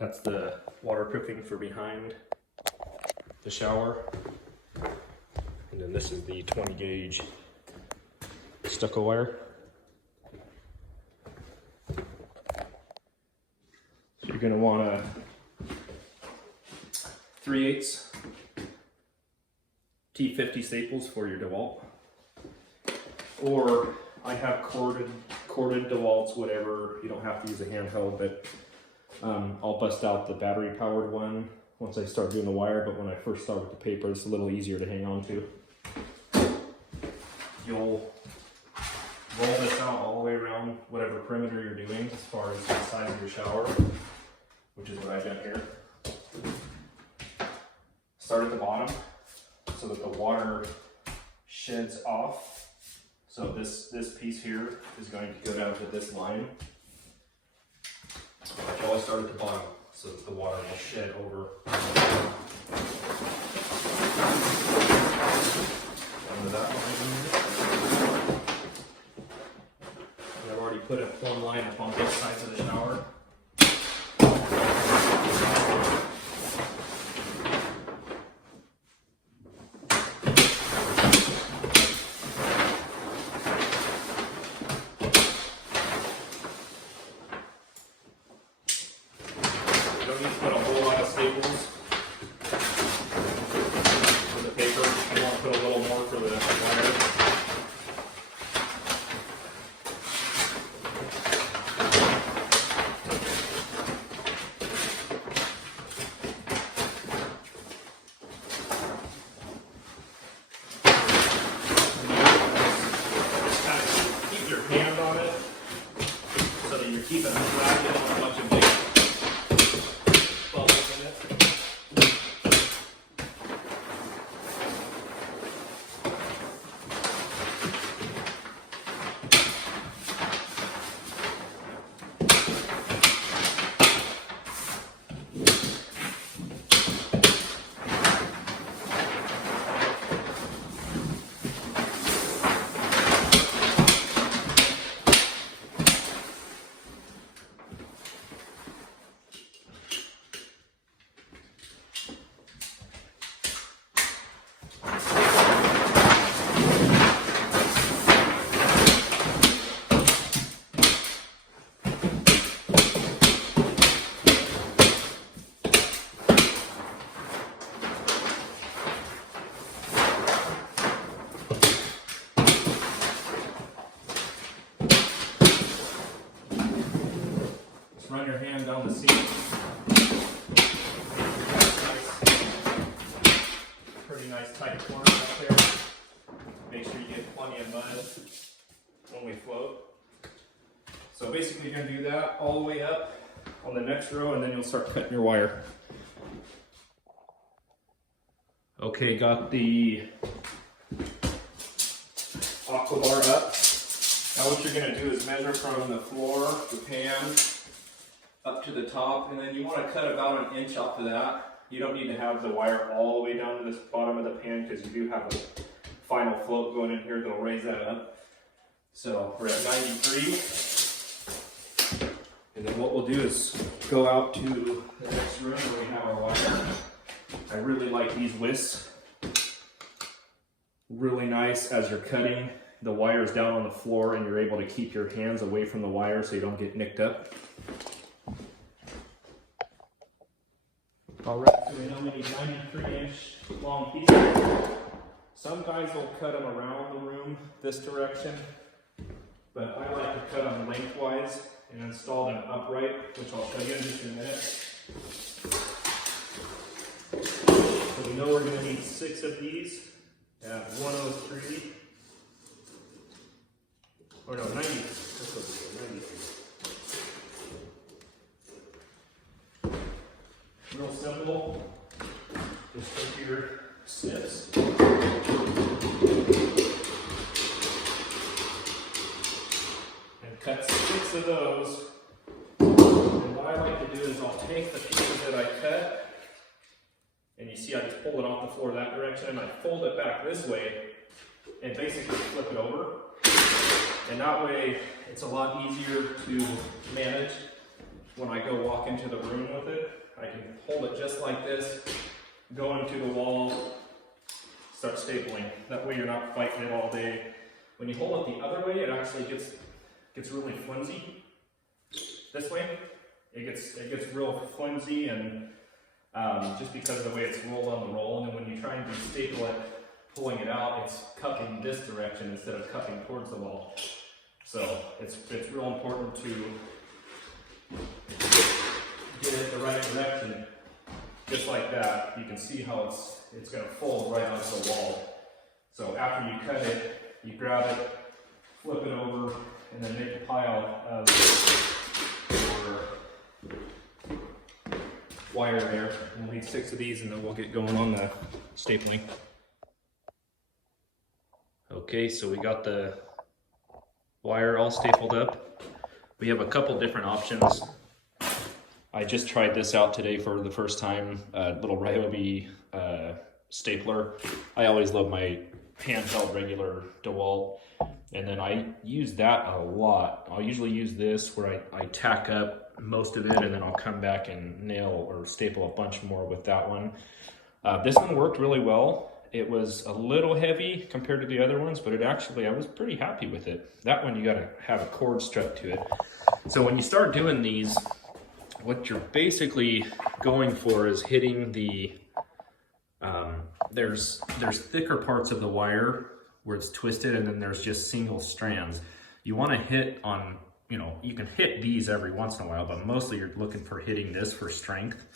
That's the waterproofing for behind the shower. And then this is the 20 gauge stucco wire. So you're going to want a 3/8 T50 staples for your Dewalt. Or I have corded Dewalts, whatever. You don't have to use a handheld, but I'll bust out the battery powered one once I start doing the wire, but when I first start with the paper, it's a little easier to hang on to. You'll roll this out all the way around whatever perimeter you're doing as far as the size of your shower, which is what I've done here. Start at the bottom so that the water sheds off. So this piece here is going to go down to this line. I always start at the bottom so that the water will shed over. Under that line here. And I've already put a plumb line up on both sides of the shower. Don't need to put a whole lot of staples for the paper. You want to put a little more for the wire. Just kind of keep your hand on it so that you're keeping it flat. You don't want a bunch of big bubbles in it. Run your hand down the seam. Pretty nice tight corner up there. Make sure you get plenty of mud when we float. So basically you're going to do that all the way up on the next row, and then you'll start cutting your wire. Okay, got the aqua bar up. Now what you're going to do is measure from the floor, the pan, up to the top, and then you want to cut about 1 inch off of that. You don't need to have the wire all the way down to this bottom of the pan because you do have a final float going in here that'll raise that up. So we're at 93. And then what we'll do is go out to the next room where we have our wire. I really like these whisks. Really nice as you're cutting. The wire's down on the floor and you're able to keep your hands away from the wire so you don't get nicked up. Alright, so we know we need 93-inch long pieces. Some guys will cut them around the room this direction, but I like to cut them lengthwise and install them upright, which I'll show you in just a minute. So we know we're going to need 6 of these at 103. Or no, 90. That's what we do, 93. Real simple. Just take your snips. And cut 6 of those. And what I like to do is I'll take the pieces that I cut, and you see I just pull it off the floor that direction, and I fold it back this way and basically flip it over. And that way it's a lot easier to manage when I go walk into the room with it, I can hold it just like this, go into the wall, start stapling. That way you're not fighting it all day. When you hold it the other way, it actually gets really flimsy. This way, it gets real flimsy, and just because of the way it's rolled on the roll. And then when you try and staple it, pulling it out, it's cupping this direction instead of cupping towards the wall. So it's real important to get it the right direction, just like that. You can see how it's going to fold right onto the wall. So after you cut it, you grab it, flip it over, and then make a pile of your wire there. We'll need 6 of these, and then we'll get going on the stapling. Okay, so we got the wire all stapled up. We have a couple different options. I just tried this out today for the first time, little Ryobi stapler. I always love my handheld regular Dewalt, and then I use that a lot. I'll usually use this where I tack up most of it, and then I'll come back and nail or staple a bunch more with that one. This one worked really well. It was a little heavy compared to the other ones, but I was pretty happy with it. That one, you gotta have a cord struck to it. So when you start doing these, what you're basically going for is hitting the, there's thicker parts of the wire where it's twisted, and then there's just single strands. You wanna hit on, you can hit these every once in a while, but mostly you're looking for hitting this for strength.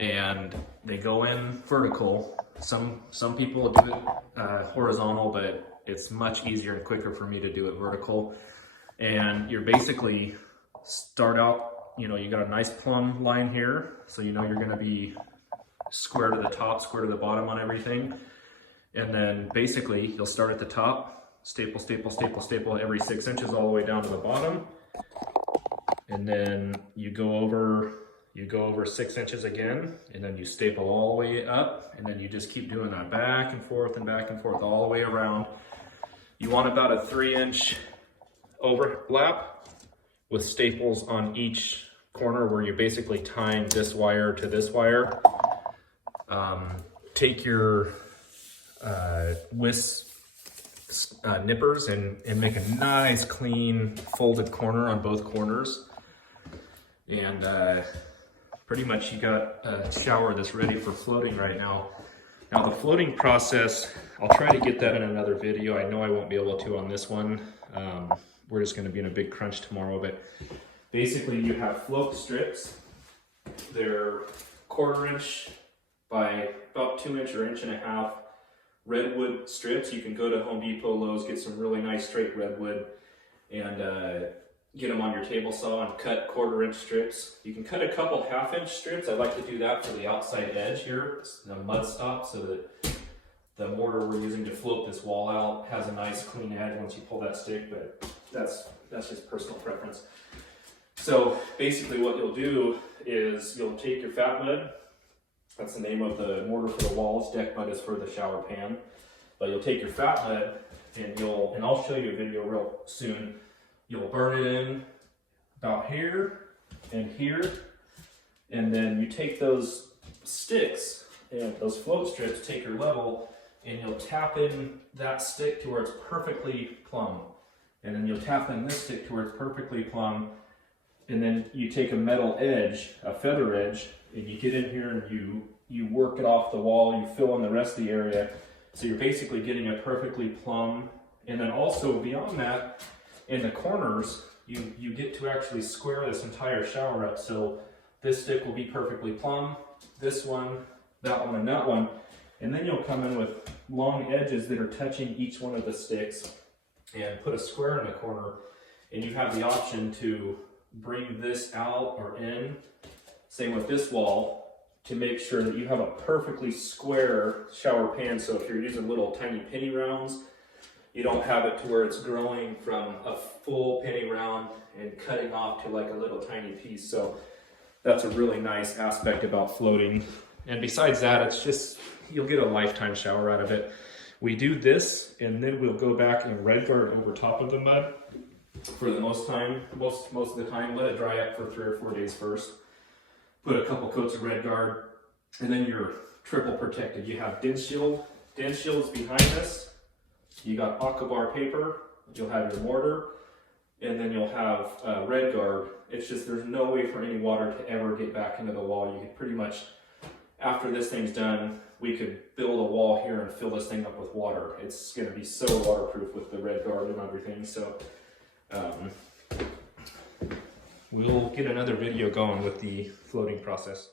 And they go in vertical. Some people do it horizontal, but it's much easier and quicker for me to do it vertical. And you're basically start out, you got a nice plumb line here, so you're gonna be square to the top, square to the bottom on everything. And then basically you'll start at the top, staple, staple, staple, staple every 6 inches all the way down to the bottom. And then you go over 6 inches again, and then you staple all the way up, and then you just keep doing that back and forth all the way around. You want about a 3-inch overlap with staples on each corner where you're basically tying this wire to this wire. Take your whisk nippers and make a nice clean folded corner on both corners. And pretty much you got a shower that's ready for floating right now. Now the floating process, I'll try to get that in another video. I know I won't be able to on this one. We're just gonna be in a big crunch tomorrow, but basically you have float strips. They're 1/4 inch by about 2 inch or 1.5 inch redwood strips. You can go to Home Depot, Lowe's, get some really nice straight redwood, and get them on your table saw and cut 1/4 inch strips. You can cut a couple 1/2 inch strips. I like to do that for the outside edge here, the mud stop, so that the mortar we're using to float this wall out has a nice clean edge once you pull that stick, but that's just personal preference. So basically what you'll do is you'll take your fat mud. That's the name of the mortar for the walls. Deck mud is for the shower pan. But you'll take your fat mud and I'll show you a video real soon. You'll burn it in about here and here, and then you take those sticks and those float strips, take your level, and you'll tap in that stick to where it's perfectly plumb. And then you'll tap in this stick to where it's perfectly plumb, and then you take a metal edge, a feather edge, and you get in here and you work it off the wall, you fill in the rest of the area. So you're basically getting a perfectly plumb. And then also beyond that, in the corners, you get to actually square this entire shower up. So this stick will be perfectly plumb, this one, that one, and that one. And then you'll come in with long edges that are touching each one of the sticks and put a square in the corner. And you have the option to bring this out or in. Same with this wall, to make sure that you have a perfectly square shower pan. So if you're using little tiny penny rounds, you don't have it to where it's growing from a full penny round and cutting off to like a little tiny piece. So that's a really nice aspect about floating. And besides that, it's just, you'll get a lifetime shower out of it. We do this, and then we'll go back and red guard over top of the mud. for the most of the time. Let it dry up for 3 or 4 days first. Put a couple coats of Red Guard, and then you're triple protected. You have Din Shield. Din Shield's behind this. You got Aquabar paper. You'll have your mortar, and then you'll have Red Guard. It's just there's no way for any water to ever get back into the wall. You could pretty much, after this thing's done, we could build a wall here and fill this thing up with water. It's going to be so waterproof with the Red Guard and everything. So we'll get another video going with the floating process.